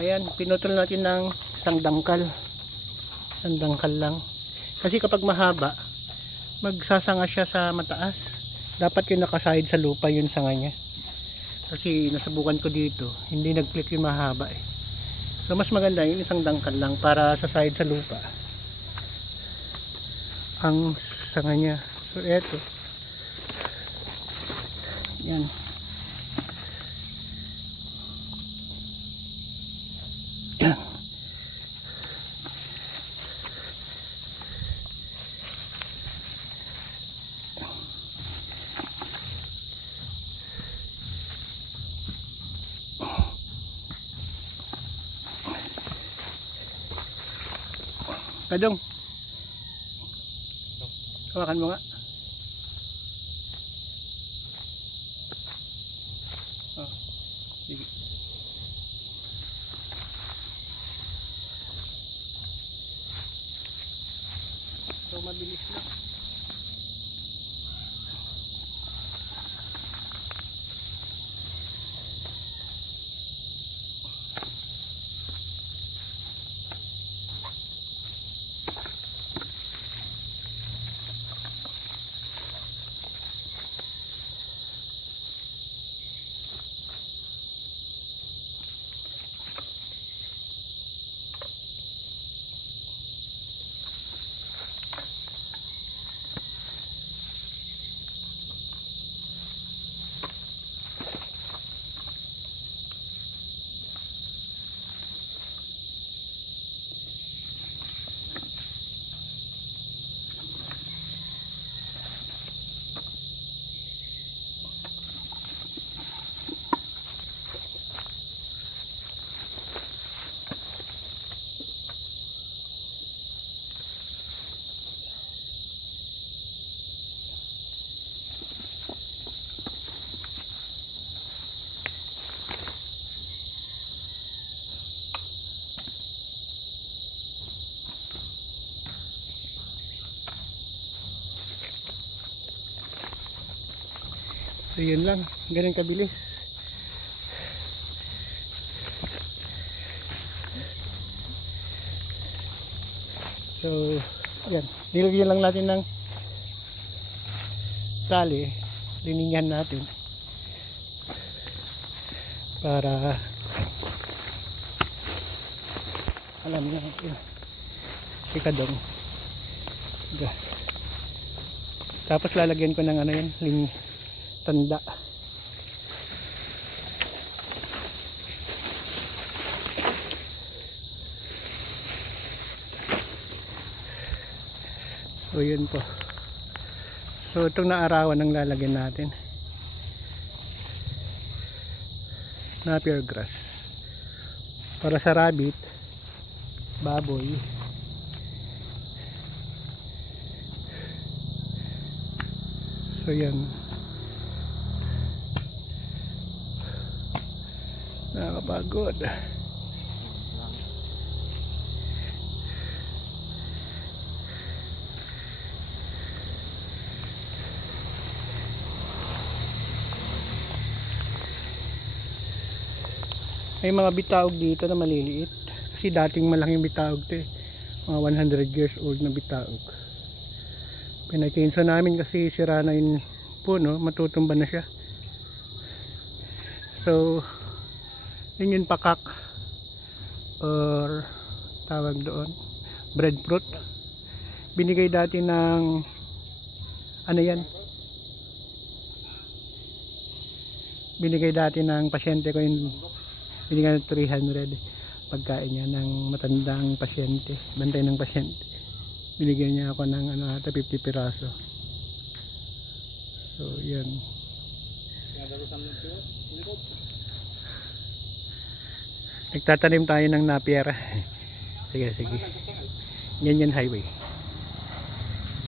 Ayan, pinutol natin ng isang dangkal. Isang dangkal lang. Kasi kapag mahaba, magsasanga siya sa mataas. Dapat yung nakasahid sa lupa yun sanga niya. Kasi nasubukan ko dito, hindi nag-click yung mahaba eh. So mas maganda yung isang dangkal lang para sa sahid sa lupa. Ang sanga niya. So eto. Yan. Yan. Kadong. Hawakan mo nga. Oh, sige. So mabilis na. So yun lang, ganun kabilis. So yan, nilagyan lang natin ng tali, liningan natin para alam na yun, si Kadong. Tapos lalagyan ko ng ano yan, tanda. So yun po. So itong naarawan ang lalagyan natin. Napier grass. Para sa rabbit, baboy. So yan. Nakakapagod. May mga bitaog dito na maliliit. Kasi dating malaking bitaog to eh. Mga 100 years old na bitaog. Pinakinsa namin kasi sira na yung puno, matutumba na siya. So yun yung pakak or tawag doon, breadfruit. Binigay dati ng ano yan, binigay dati ng pasyente ko yung binigay ng 300 pagkain niya ng matandang pasyente, bantay ng pasyente. Binigyan niya ako ng ano, 50 piraso. So yan. Nagtatanim tayo ng napier. Sige, sige. Yan highway.